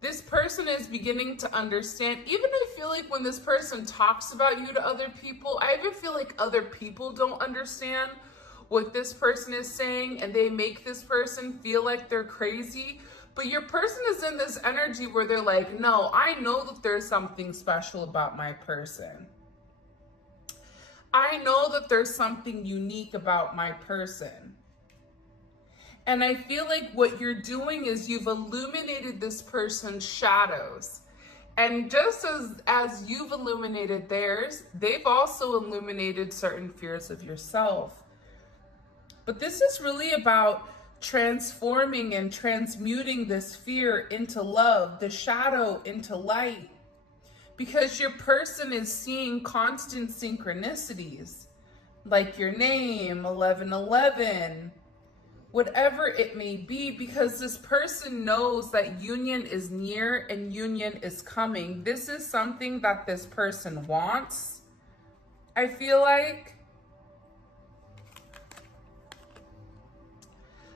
This person is beginning to understand. Even I feel like when this person talks about you to other people, I even feel like other people don't understand what this person is saying, and they make this person feel like they're crazy. But your person is in this energy where they're like, no, I know that there's something special about my person. I know that there's something unique about my person. And I feel like what you're doing is you've illuminated this person's shadows. And just as you've illuminated theirs, they've also illuminated certain fears of yourself. But this is really about transforming and transmuting this fear into love, the shadow into light. Because your person is seeing constant synchronicities, like your name, 1111, whatever it may be, because this person knows that union is near and union is coming. This is something that this person wants, I feel like.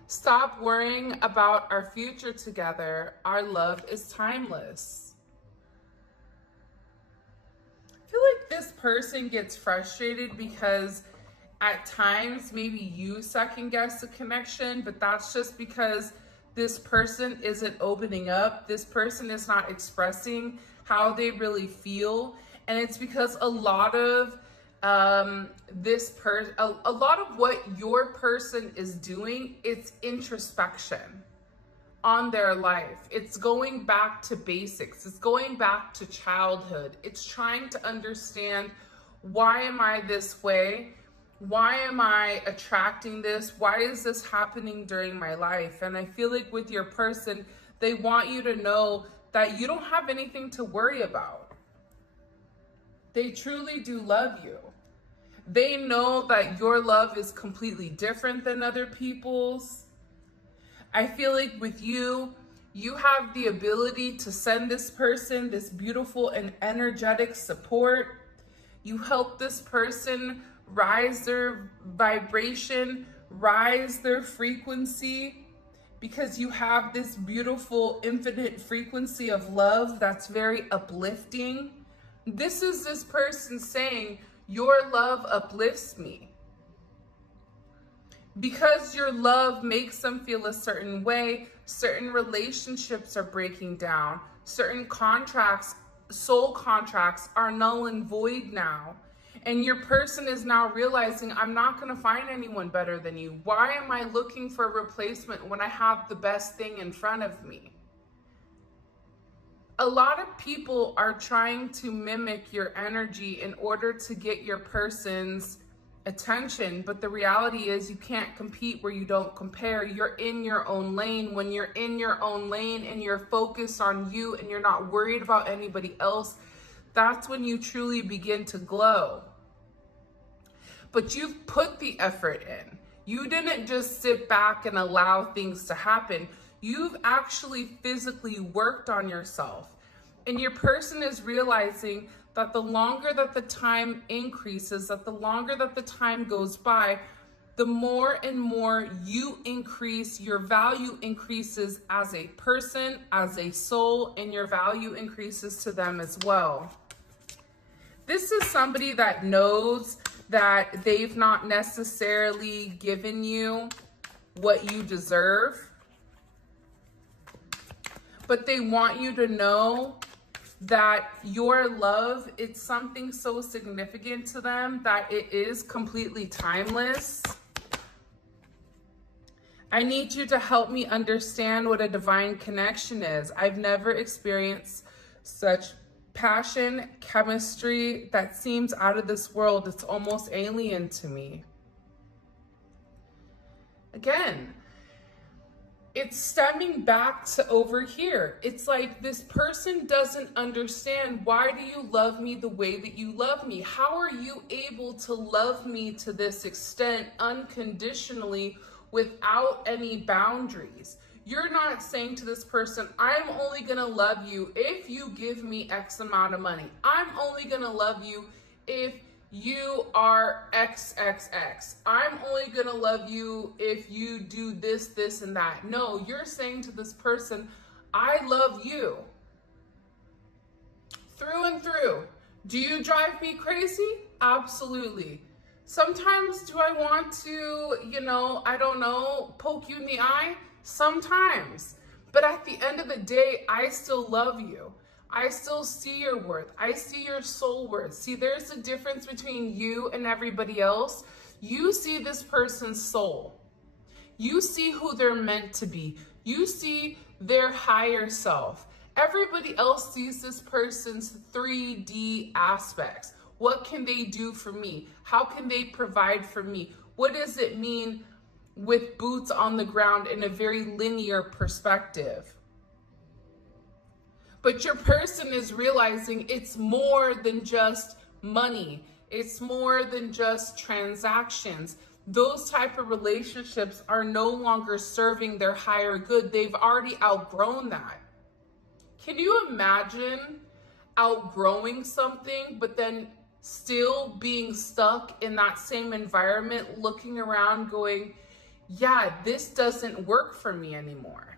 Stop worrying about our future together. Our love is timeless. I feel like this person gets frustrated because at times maybe you second guess the connection, but that's just because this person isn't opening up. This person is not expressing how they really feel. And it's because a lot of a lot of what your person is doing, it's introspection on their life. It's going back to basics. It's going back to childhood. It's trying to understand, why am I this way? Why am I attracting this? Why is this happening during my life? And I feel like with your person, they want you to know that you don't have anything to worry about. They truly do love you. They know that your love is completely different than other people's. I feel like with you, you have the ability to send this person this beautiful and energetic support. You help this person rise their vibration, rise their frequency, because you have this beautiful infinite frequency of love that's very uplifting. This is this person saying, your love uplifts me. Because your love makes them feel a certain way, certain relationships are breaking down, certain contracts, soul contracts are null and void now. And your person is now realizing, I'm not going to find anyone better than you. Why am I looking for a replacement when I have the best thing in front of me? A lot of people are trying to mimic your energy in order to get your person's attention, but the reality is you can't compete where you don't compare. You're in your own lane. When you're in your own lane and you're focused on you and you're not worried about anybody else, that's when you truly begin to glow. But you've put the effort in. You didn't just sit back and allow things to happen. You've actually physically worked on yourself. And your person is realizing that the longer that the time increases, that the longer that the time goes by, the more and more you increase, your value increases as a person, as a soul, and your value increases to them as well. This is somebody that knows that they've not necessarily given you what you deserve, but they want you to know that your love, it's something so significant to them that it is completely timeless. I need you to help me understand what a divine connection is. I've never experienced such passion, chemistry that seems out of this world. It's almost alien to me. Again, it's stemming back to over here. It's like this person doesn't understand, why do you love me the way that you love me? How are you able to love me to this extent unconditionally without any boundaries? You're not saying to this person, I'm only gonna love you if you give me X amount of money. I'm only gonna love you if you are XXX. I'm only gonna love you if you do this, this, and that. No, you're saying to this person, I love you. Through and through. Do you drive me crazy? Absolutely. Sometimes do I want to, I don't know, poke you in the eye? Sometimes. But at the end of the day, I still love you. I still see your worth. I see your soul worth. See, there's a difference between you and everybody else. You see this person's soul. You see who they're meant to be. You see their higher self. Everybody else sees this person's 3D aspects. What can they do for me? How can they provide for me? What does it mean with boots on the ground in a very linear perspective? But your person is realizing it's more than just money. It's more than just transactions. Those type of relationships are no longer serving their higher good. They've already outgrown that. Can you imagine outgrowing something, but then still being stuck in that same environment, looking around going, yeah, this doesn't work for me anymore,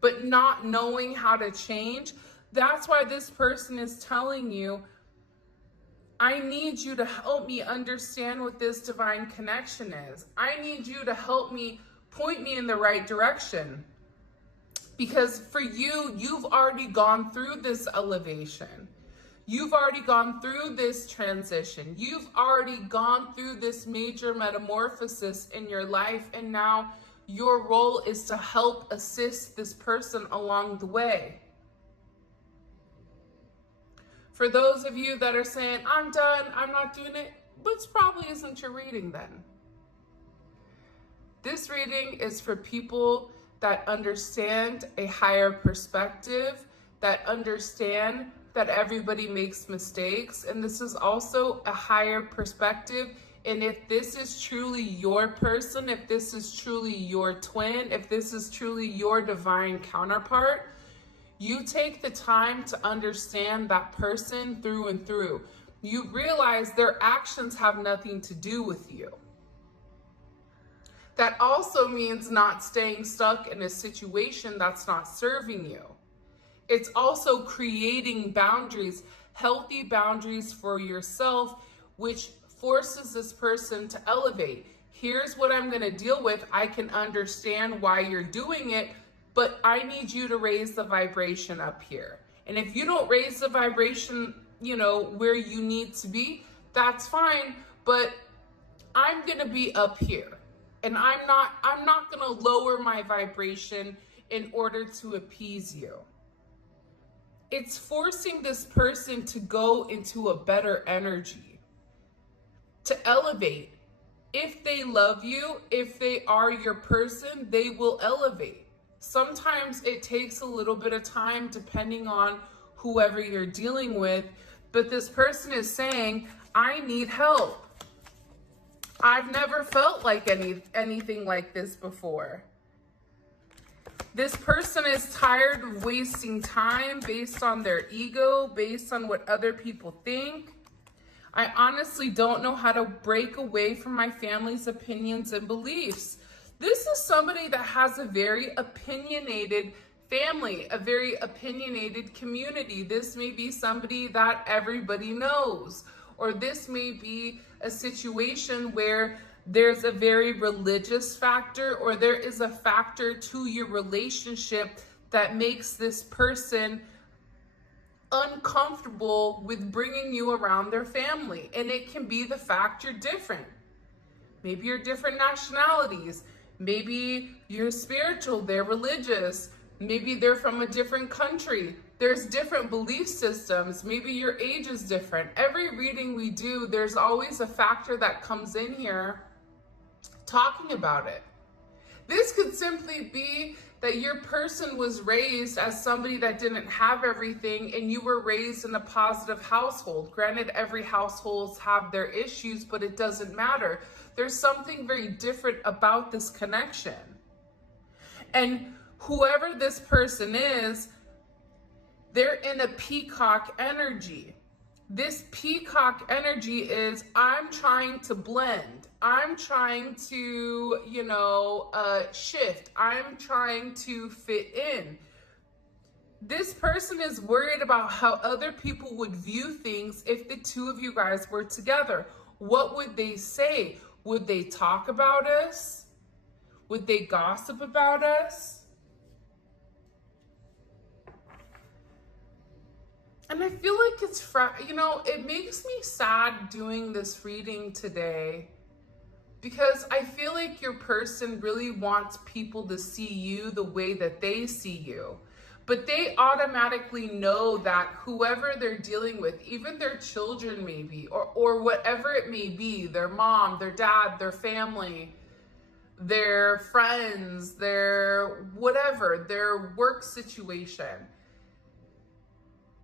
but not knowing how to change? That's why this person is telling you, I need you to help me understand what this divine connection is. I need you to help me, point me in the right direction. Because for you, you've already gone through this elevation. You've already gone through this transition. You've already gone through this major metamorphosis in your life. And now your role is to help assist this person along the way. For those of you that are saying, I'm done, I'm not doing it, this probably isn't your reading then. This reading is for people that understand a higher perspective, that understand that everybody makes mistakes. And this is also a higher perspective. And if this is truly your person, if this is truly your twin, if this is truly your divine counterpart, you take the time to understand that person through and through. You realize their actions have nothing to do with you. That also means not staying stuck in a situation that's not serving you. It's also creating boundaries, healthy boundaries for yourself, which forces this person to elevate. Here's what I'm going to deal with. I can understand why you're doing it, but I need you to raise the vibration up here. And if you don't raise the vibration, where you need to be, that's fine, but I'm going to be up here. And I'm not going to lower my vibration in order to appease you. It's forcing this person to go into a better energy, to elevate. If they love you, if they are your person, they will elevate. Sometimes it takes a little bit of time depending on whoever you're dealing with, but this person is saying, I need help. I've never felt like anything like this before. This person is tired of wasting time based on their ego, based on what other people think. I honestly don't know how to break away from my family's opinions and beliefs. This is somebody that has a very opinionated family, a very opinionated community. This may be somebody that everybody knows, or this may be a situation where there's a very religious factor, or there is a factor to your relationship that makes this person uncomfortable with bringing you around their family. And it can be the fact you're different. Maybe you're different nationalities. Maybe you're spiritual, they're religious. Maybe they're from a different country. There's different belief systems. Maybe your age is different. Every reading we do, there's always a factor that comes in here talking about it. This could simply be that your person was raised as somebody that didn't have everything, and you were raised in a positive household. Granted, every household have their issues, but it doesn't matter. There's something very different about this connection. And whoever this person is, they're in a peacock energy. This peacock energy is, I'm trying to blend. I'm trying to, shift. I'm trying to fit in. This person is worried about how other people would view things if the two of you guys were together. What would they say? Would they talk about us? Would they gossip about us? And I feel like it's, it makes me sad doing this reading today because I feel like your person really wants people to see you the way that they see you. But they automatically know that whoever they're dealing with, even their children maybe, or whatever it may be, their mom, their dad, their family, their friends, their whatever, their work situation,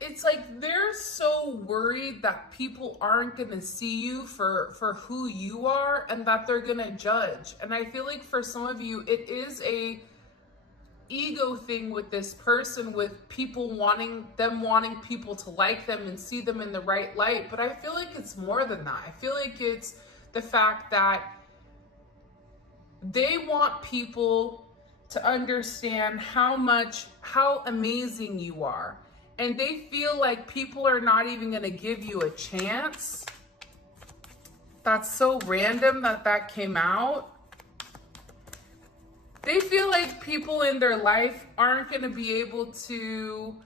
it's like they're so worried that people aren't going to see you for who you are and that they're going to judge. And I feel like for some of you, it is a ego thing with this person, with people wanting people to like them and see them in the right light. But I feel like it's more than that. I feel like it's the fact that they want people to understand how amazing you are. And they feel like people are not even going to give you a chance. That's so random that came out. They feel like people in their life aren't going to be able to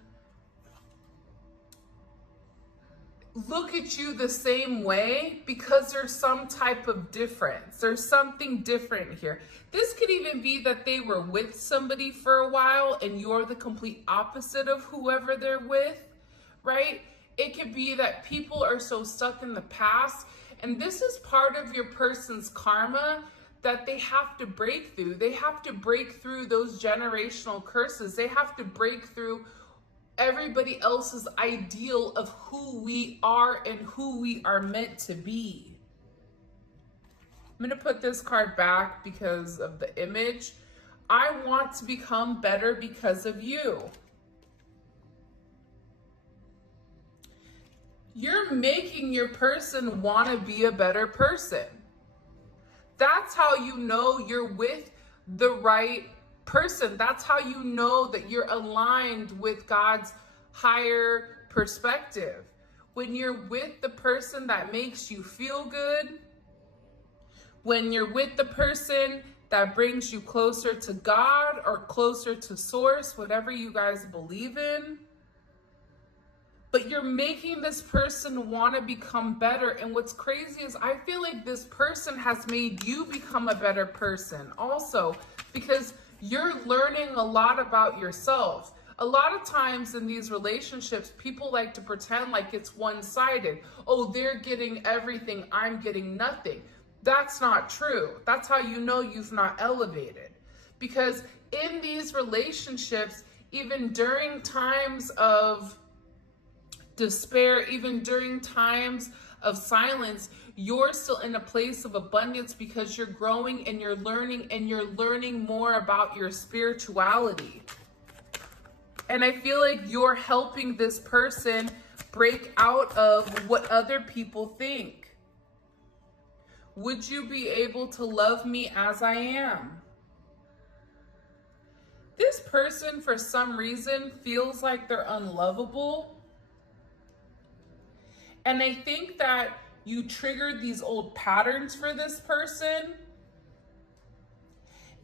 look at you the same way because there's some type of difference. There's something different here. This could even be that they were with somebody for a while and you're the complete opposite of whoever they're with, right? It could be that people are so stuck in the past, and this is part of your person's karma that they have to break through. They have to break through those generational curses. They have to break through everybody else's ideal of who we are and who we are meant to be. I'm going to put this card back because of the image. I want to become better because of you. You're making your person want to be a better person. That's how you know you're with the right person. That's how you know that you're aligned with God's higher perspective. When you're with the person that makes you feel good, when you're with the person that brings you closer to God or closer to source, whatever you guys believe in, but you're making this person want to become better. And what's crazy is I feel like this person has made you become a better person also, because you're learning a lot about yourself. A lot of times in these relationships, people like to pretend like it's one-sided. Oh, they're getting everything, I'm getting nothing. That's not true. That's how you know you've not elevated. Because in these relationships, even during times of despair, even during times of silence, you're still in a place of abundance because you're growing and you're learning more about your spirituality. And I feel like you're helping this person break out of what other people think. Would you be able to love me as I am? This person, for some reason, feels like they're unlovable. And I think that you triggered these old patterns for this person.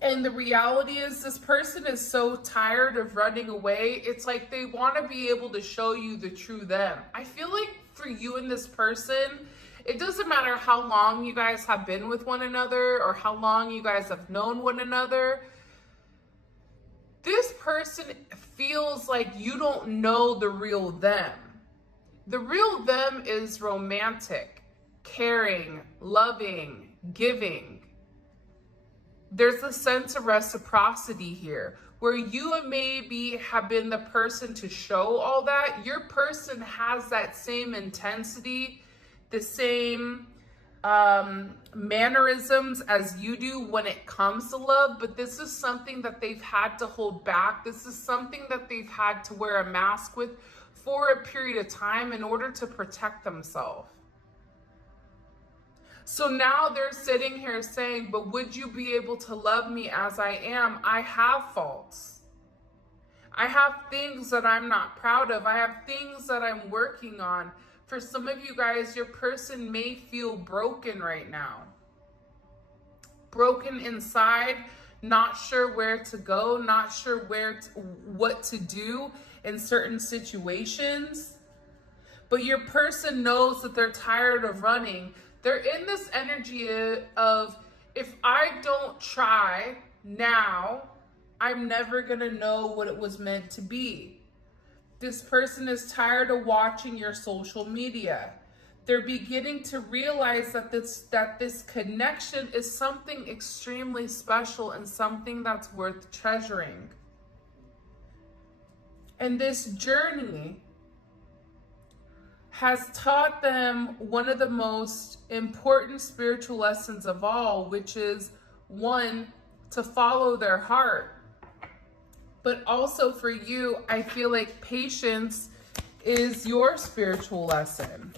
And the reality is this person is so tired of running away. It's like they want to be able to show you the true them. I feel like for you and this person, it doesn't matter how long you guys have been with one another or how long you guys have known one another. This person feels like you don't know the real them. The real them is romantic, caring, loving, giving. There's a sense of reciprocity here where you maybe have been the person to show all that. Your person has that same intensity, the same mannerisms as you do when it comes to love, but this is something that they've had to hold back. This is something that they've had to wear a mask with for a period of time in order to protect themselves. So now they're sitting here saying, but would you be able to love me as I am? I have faults. I have things that I'm not proud of. I have things that I'm working on. For some of you guys, your person may feel broken right now. Broken inside, not sure where to go, not sure what to do in certain situations. But your person knows that they're tired of running. They're in this energy of, if I don't try now, I'm never gonna know what it was meant to be. This person is tired of watching your social media. They're beginning to realize that this connection is something extremely special and something that's worth treasuring. And this journey has taught them one of the most important spiritual lessons of all, which is, one, to follow their heart. But also for you, I feel like patience is your spiritual lesson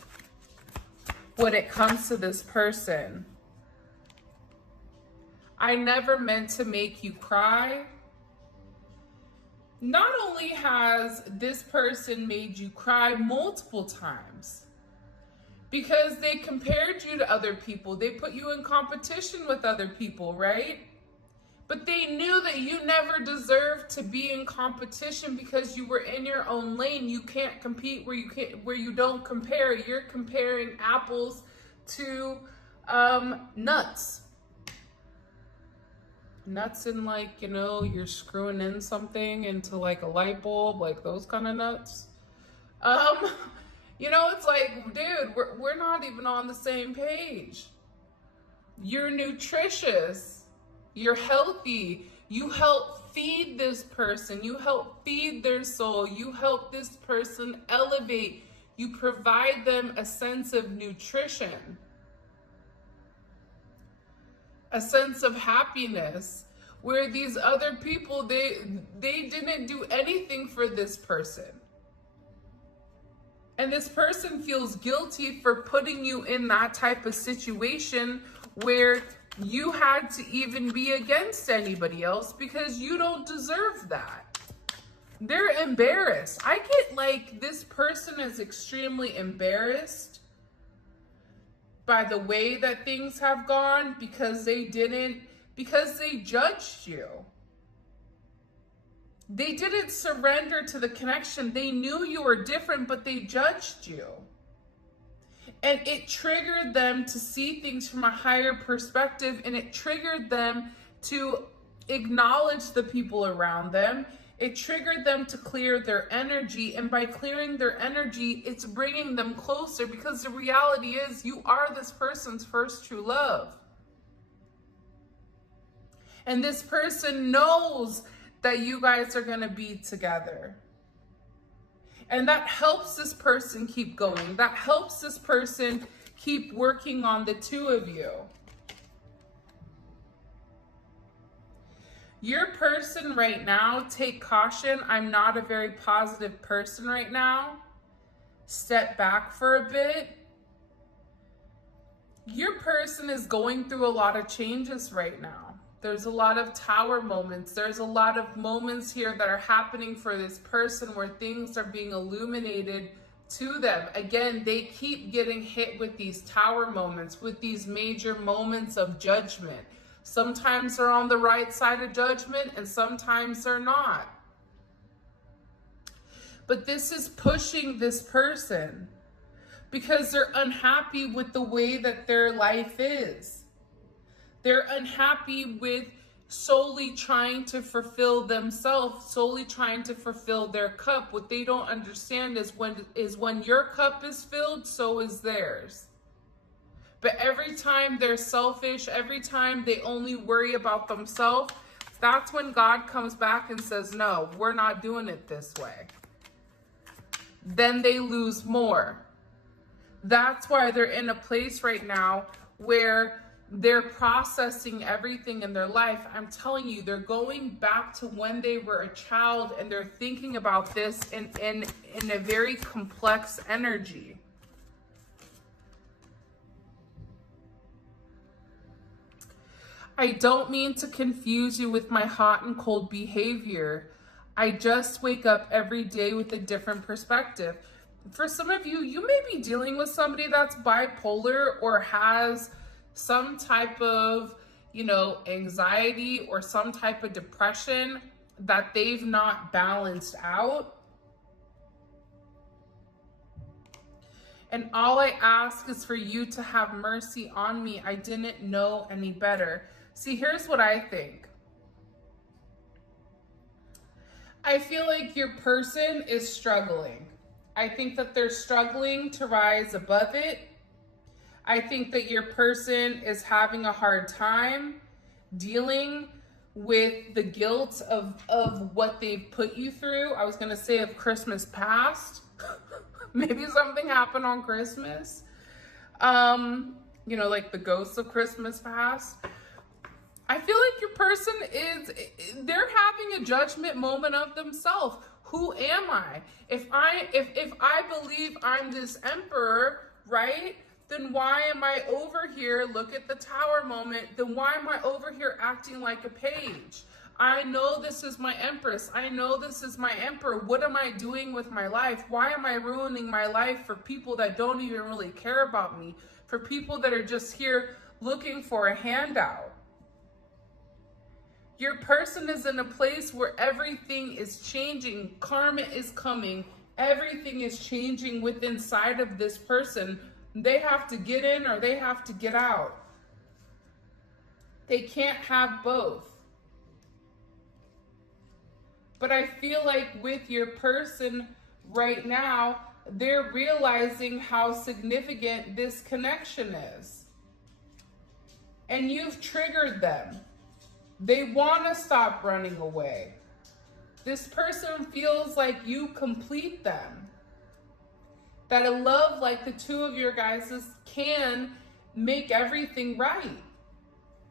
when it comes to this person. I never meant to make you cry. Not only has this person made you cry multiple times because they compared you to other people, they put you in competition with other people, right? But they knew that you never deserved to be in competition because you were in your own lane. You can't compete where you don't compare. You're comparing apples to nuts. Nuts in, like, you know, you're screwing in something into like a light bulb, like those kind of nuts. You know, it's like, dude, we're not even on the same page. You're nutritious. You're healthy. You help feed this person. You help feed their soul. You help this person elevate. You provide them a sense of nutrition, a sense of happiness, where these other people, they didn't do anything for this person. And this person feels guilty for putting you in that type of situation where you had to even be against anybody else because you don't deserve that. They're embarrassed. I get like, this person is extremely embarrassed by the way that things have gone because they judged you. They didn't surrender to the connection. They knew you were different, but they judged you. And it triggered them to see things from a higher perspective, and it triggered them to acknowledge the people around them. It triggered them to clear their energy, and by clearing their energy, it's bringing them closer, because the reality is you are this person's first true love. And this person knows that you guys are going to be together. And that helps this person keep going. That helps this person keep working on the two of you. Your person right now, take caution. I'm not a very positive person right now. Step back for a bit. Your person is going through a lot of changes right now. There's a lot of tower moments. There's a lot of moments here that are happening for this person where things are being illuminated to them. Again, they keep getting hit with these tower moments, with these major moments of judgment. Sometimes they're on the right side of judgment and sometimes they're not. But this is pushing this person because they're unhappy with the way that their life is. They're unhappy with solely trying to fulfill themselves, solely trying to fulfill their cup. What they don't understand is when your cup is filled, so is theirs. But every time they're selfish, every time they only worry about themselves, that's when God comes back and says, no, we're not doing it this way. Then they lose more. That's why they're in a place right now where they're processing everything in their life. I'm telling you, they're going back to when they were a child, and they're thinking about this in a very complex energy. I don't mean to confuse you with my hot and cold behavior. I just wake up every day with a different perspective. For some of you, you may be dealing with somebody that's bipolar or has some type of, anxiety or some type of depression that they've not balanced out. And all I ask is for you to have mercy on me. I didn't know any better. See, here's what I think. I feel like your person is struggling. I think that they're struggling to rise above it. I think that your person is having a hard time dealing with the guilt of what they've put you through. I was going to say of Christmas past. Maybe something happened on Christmas. Like the ghosts of Christmas past. I feel like your person they're having a judgment moment of themselves. Who am I? If I believe I'm this emperor, right? Then why am I over here? Look at the tower moment. Then why am I over here acting like a page? I know this is my empress. I know this is my emperor. What am I doing with my life? Why am I ruining my life for people that don't even really care about me? For people that are just here looking for a handout? Your person is in a place where everything is changing. Karma is coming. Everything is changing within inside of this person. They have to get in or they have to get out. They can't have both. But I feel like with your person right now, they're realizing how significant this connection is. And you've triggered them. They want to stop running away. This person feels like you complete them. That a love like the two of your guys' can make everything right.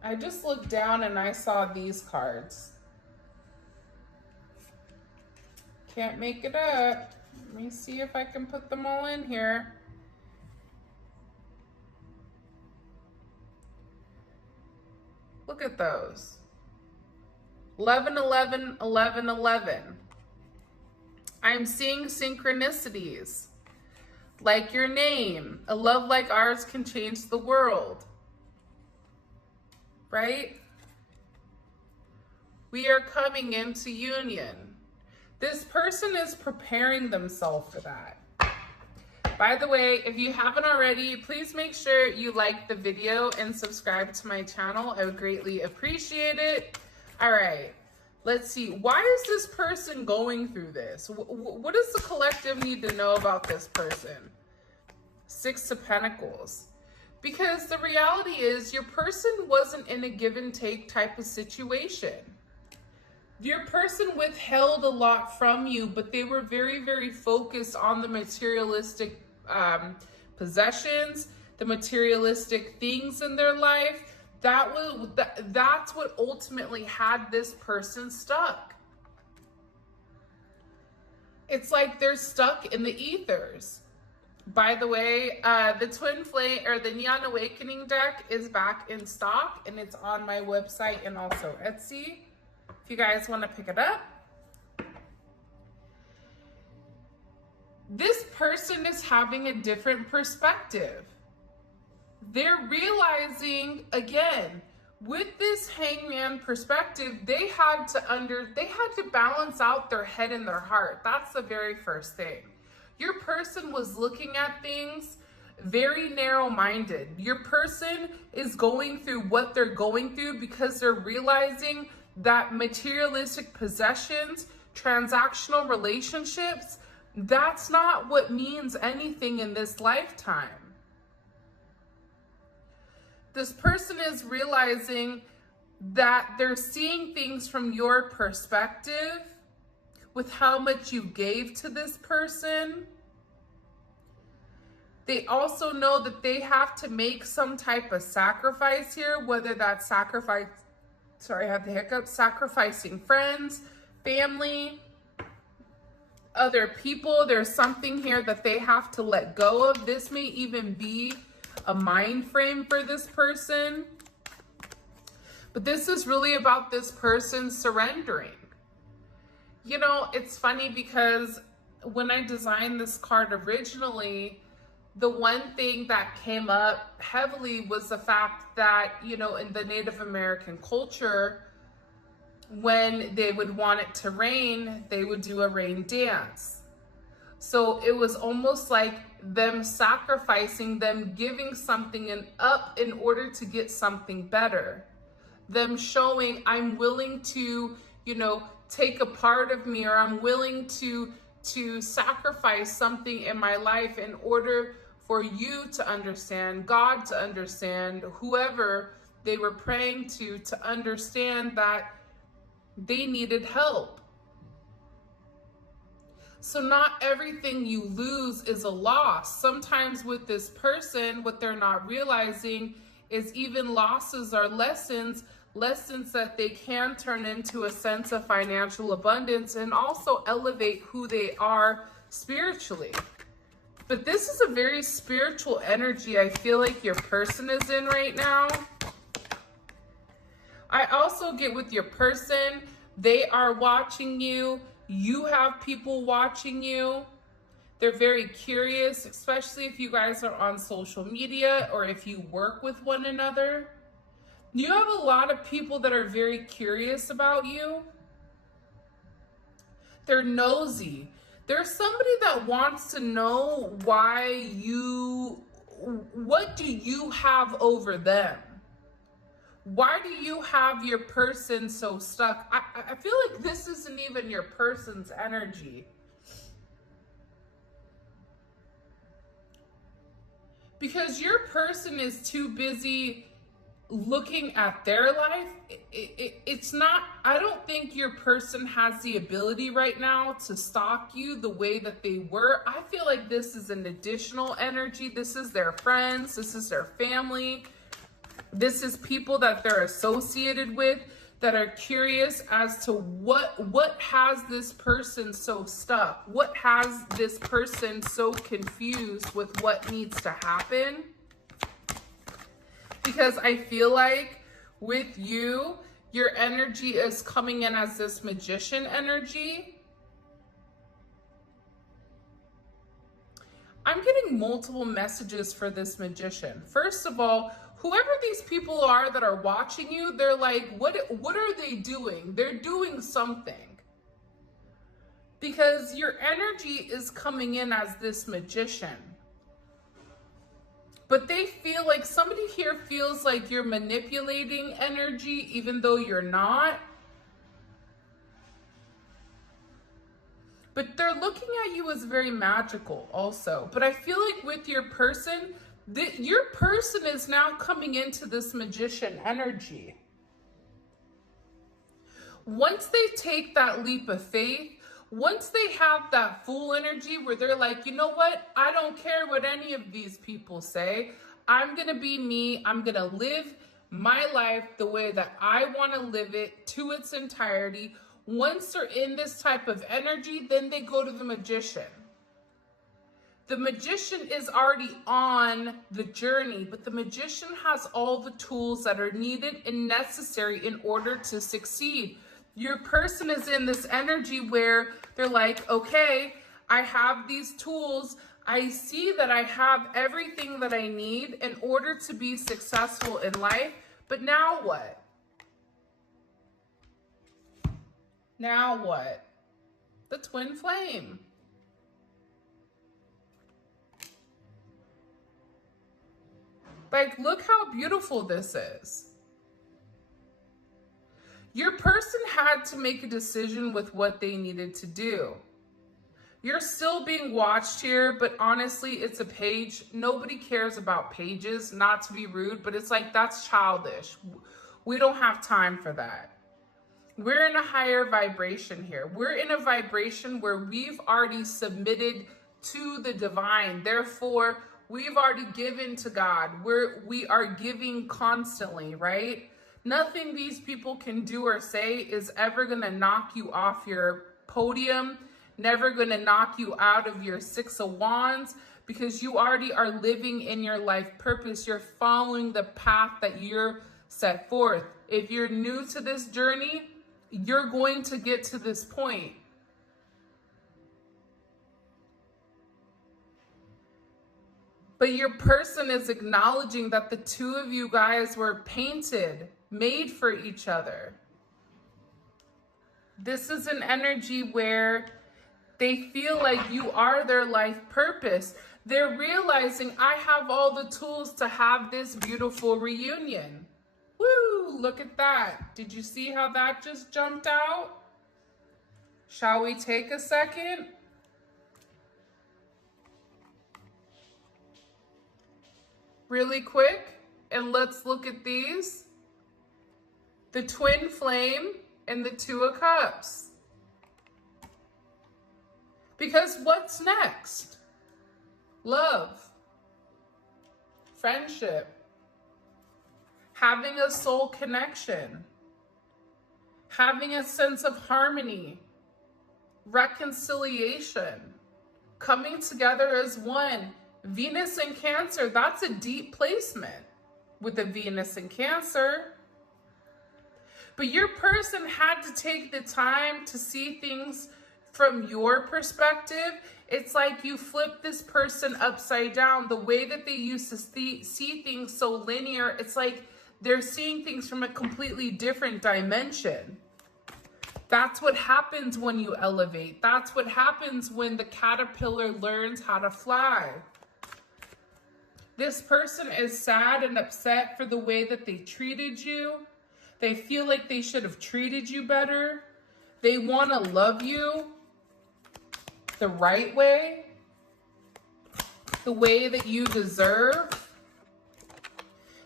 I just looked down and I saw these cards. Can't make it up. Let me see if I can put them all in here. Look at those. 11, 11, 11, 11. I'm seeing synchronicities. Like your name. A love like ours can change the world. Right? We are coming into union. This person is preparing themselves for that. By the way, if you haven't already, please make sure you like the video and subscribe to my channel. I would greatly appreciate it. All right, let's see. Why is this person going through this? What does the collective need to know about this person? 6 of Pentacles. Because the reality is your person wasn't in a give and take type of situation. Your person withheld a lot from you, but they were very, very focused on the materialistic possessions, the materialistic things in their life. That's what ultimately had this person stuck. It's like they're stuck in the ethers. By the way, the Twin Flame or the Neon Awakening deck is back in stock, and it's on my website and also Etsy if you guys want to pick it up. This person is having a different perspective. They're realizing, again, with this hangman perspective, they had to balance out their head and their heart. That's the very first thing. Your person was looking at things very narrow-minded. Your person is going through what they're going through because they're realizing that materialistic possessions, transactional relationships, that's not what means anything in this lifetime. This person is realizing that they're seeing things from your perspective with how much you gave to this person. They also know that they have to make some type of sacrifice here, whether that's sacrificing friends, family, other people. There's something here that they have to let go of. This may even be a mind frame for this person. But this is really about this person surrendering. You know, it's funny because when I designed this card originally, the one thing that came up heavily was the fact that, you know, in the Native American culture, when they would want it to rain, they would do a rain dance. So it was almost like them sacrificing, them giving something up in order to get something better. Them showing, I'm willing to, you know, take a part of me, or I'm willing to sacrifice something in my life in order for you to understand, God to understand, whoever they were praying to understand that they needed help. So not everything you lose is a loss. Sometimes with this person, what they're not realizing is even losses are lessons that they can turn into a sense of financial abundance and also elevate who they are spiritually. But this is a very spiritual energy I feel like your person is in right now. I also get with your person, they are watching you. You have people watching you. They're very curious, especially if you guys are on social media or if you work with one another. You have a lot of people that are very curious about you. They're nosy. There's somebody that wants to know what do you have over them? Why do you have your person so stuck? I feel like this isn't even your person's energy. Because your person is too busy looking at their life. It's not, I don't think your person has the ability right now to stalk you the way that they were. I feel like this is an additional energy. This is their friends. This is their family. This is people that they're associated with that are curious as to what has this person so stuck? What has this person so confused with what needs to happen? Because I feel like with you, your energy is coming in as this magician energy. I'm getting multiple messages for this magician. First of all, whoever these people are that are watching you, they're like, what are they doing? They're doing something. Because your energy is coming in as this magician. But they feel like, somebody here feels like you're manipulating energy even though you're not. But they're looking at you as very magical also. But I feel like with your person is now coming into this magician energy. Once they take that leap of faith, once they have that full energy where they're like, you know what? I don't care what any of these people say. I'm going to be me. I'm going to live my life the way that I want to live it to its entirety. Once they're in this type of energy, then they go to the magician. The magician is already on the journey, but the magician has all the tools that are needed and necessary in order to succeed. Your person is in this energy where they're like, okay, I have these tools. I see that I have everything that I need in order to be successful in life. But now what? Now what? The twin flame. Like, look how beautiful this is. Your person had to make a decision with what they needed to do. You're still being watched here, but honestly, it's a page. Nobody cares about pages, not to be rude, but it's like, that's childish. We don't have time for that. We're in a higher vibration here. We're in a vibration where we've already submitted to the divine. Therefore, we've already given to God. We are giving constantly, right? Nothing these people can do or say is ever going to knock you off your podium, never going to knock you out of your 6 of Wands, because you already are living in your life purpose. You're following the path that you're set forth. If you're new to this journey, you're going to get to this point. But your person is acknowledging that the two of you guys were painted, made for each other. This is an energy where they feel like you are their life purpose. They're realizing, I have all the tools to have this beautiful reunion. Woo, look at that. Did you see how that just jumped out? Shall we take a second? Really quick, and let's look at these. The twin flame and the Two of Cups. Because what's next? Love, friendship, having a soul connection, having a sense of harmony, reconciliation, coming together as one. Venus in Cancer, that's a deep placement with the Venus in Cancer. But your person had to take the time to see things from your perspective. It's like you flip this person upside down. The way that they used to see things so linear, it's like they're seeing things from a completely different dimension. That's what happens when you elevate. That's what happens when the caterpillar learns how to fly. This person is sad and upset for the way that they treated you. They feel like they should have treated you better. They want to love you the right way, the way that you deserve.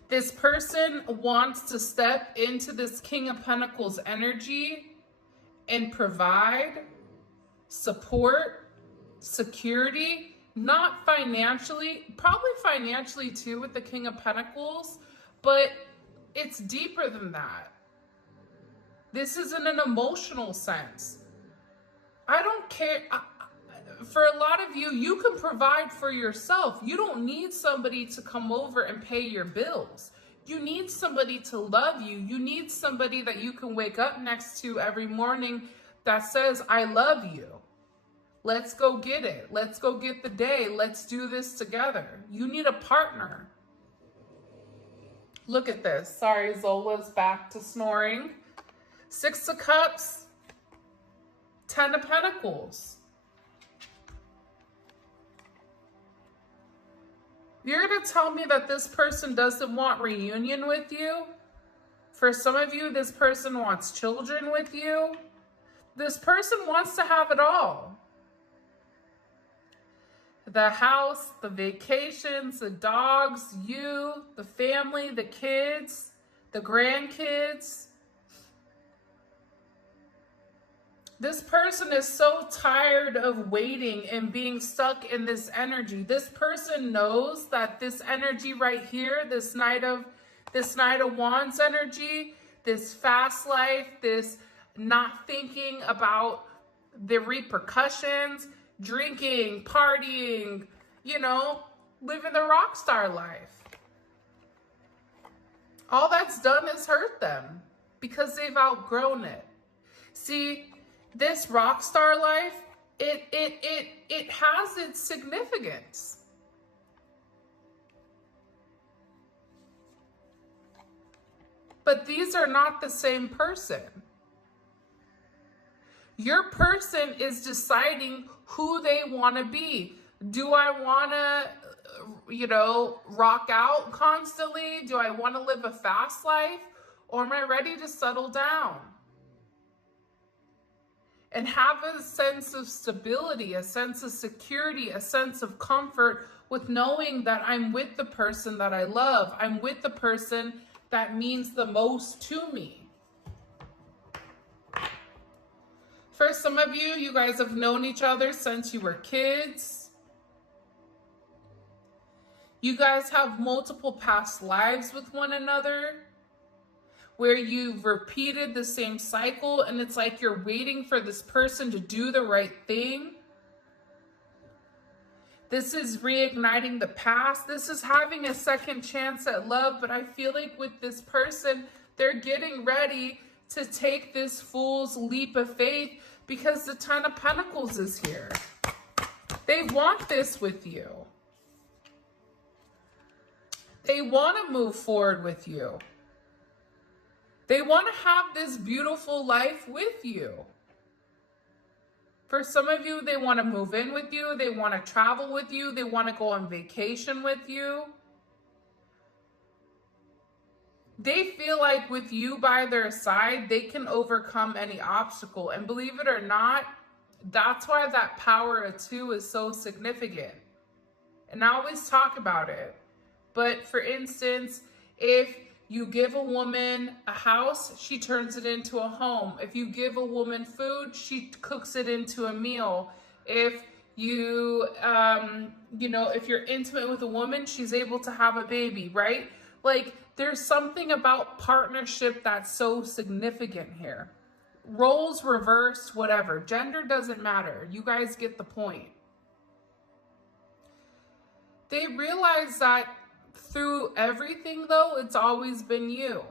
This person wants to step into this King of Pentacles energy and provide support, security. Not financially, probably financially too with the King of Pentacles, but it's deeper than that. This is in an emotional sense. I don't care. For a lot of you, you can provide for yourself. You don't need somebody to come over and pay your bills. You need somebody to love you. You need somebody that you can wake up next to every morning that says, I love you. Let's go get it. Let's go get the day. Let's do this together. You need a partner. Look at this. Sorry, Zola's back to snoring. Six of Cups, 10 of Pentacles. You're going to tell me that this person doesn't want reunion with you? For some of you, this person wants children with you. This person wants to have it all. The house, the vacations, the dogs, you, the family, the kids, the grandkids. This person is so tired of waiting and being stuck in this energy. This person knows that this energy right here, this Knight of Wands energy, this fast life, this not thinking about the repercussions, drinking, partying, you know, living the rock star life. All that's done is hurt them because they've outgrown it. See, this rock star life, it has its significance. But these are not the same person. Your person is deciding who they want to be. Do I want to, rock out constantly? Do I want to live a fast life? Or am I ready to settle down? And have a sense of stability, a sense of security, a sense of comfort with knowing that I'm with the person that I love. I'm with the person that means the most to me. For some of you, you guys have known each other since you were kids. You guys have multiple past lives with one another where you've repeated the same cycle and it's like you're waiting for this person to do the right thing. This is reigniting the past. This is having a second chance at love, but I feel like with this person, they're getting ready to take this fool's leap of faith because the 10 of Pentacles is here. They want this with you. They want to move forward with you. They want to have this beautiful life with you. For some of you, they want to move in with you. They want to travel with you. They want to go on vacation with you. They feel like with you by their side, they can overcome any obstacle. And believe it or not, that's why that power of 2 is so significant. And I always talk about it. But for instance, if you give a woman a house, she turns it into a home. If you give a woman food, she cooks it into a meal. If you, if you're intimate with a woman, she's able to have a baby, right? Like, there's something about partnership that's so significant here. Roles reversed, whatever. Gender doesn't matter. You guys get the point. They realize that through everything, though, it's always been you.